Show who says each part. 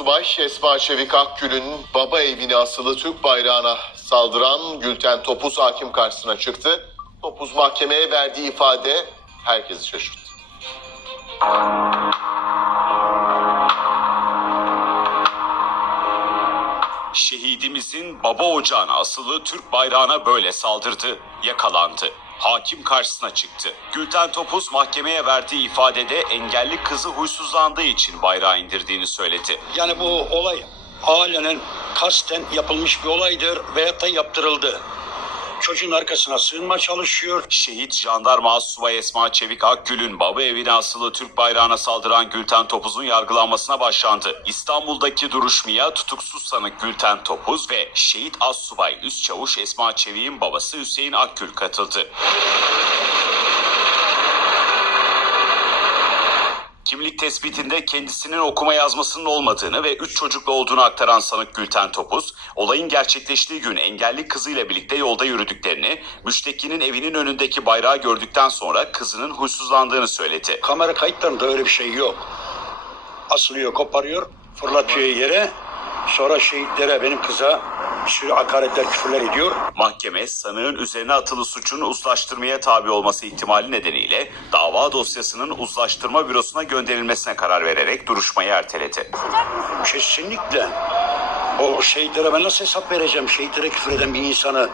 Speaker 1: Assubay Esma Çevik Akgül'ün baba evine asılı Türk bayrağına saldıran Gülten Topuz hakim karşısına çıktı. Topuz mahkemeye verdiği ifade herkesi şaşırttı.
Speaker 2: Şehidimizin baba ocağına asılı Türk bayrağına böyle saldırdı, yakalandı. Hakim karşısına çıktı. Gülten Topuz mahkemeye verdiği ifadede engelli kızı huysuzlandığı için bayrağı indirdiğini söyledi.
Speaker 3: Yani bu olay alenen kasten yapılmış bir olaydır veyahut da yaptırıldı. Çocuğun arkasına sığınma çalışıyor.
Speaker 2: Şehit jandarma Assubay Esma Çevik Akgül'ün baba evine asılı Türk bayrağına saldıran Gülten Topuz'un yargılanmasına başlandı. İstanbul'daki duruşmaya tutuksuz sanık Gülten Topuz ve şehit Assubay Üst Çavuş Esma Çevik'in babası Hüseyin Akgül katıldı. Kimlik tespitinde kendisinin okuma yazmasının olmadığını ve 3 çocuklu olduğunu aktaran sanık Gülten Topuz, olayın gerçekleştiği gün engelli kızıyla birlikte yolda yürüdüklerini, müştekinin evinin önündeki bayrağı gördükten sonra kızının huysuzlandığını söyledi.
Speaker 3: Kamera kayıtlarında öyle bir şey yok. Asılıyor, koparıyor, fırlatıyor yere. Sonra şehitlere, benim kıza sürü hakaretler, küfürler ediyor.
Speaker 2: Mahkeme sanığın üzerine atılı suçun uzlaştırmaya tabi olması ihtimali nedeniyle dava dosyasının uzlaştırma bürosuna gönderilmesine karar vererek duruşmayı erteledi.
Speaker 3: Kesinlikle. O şehitlere ben nasıl hesap vereceğim? Şehitlere küfür eden bir insanı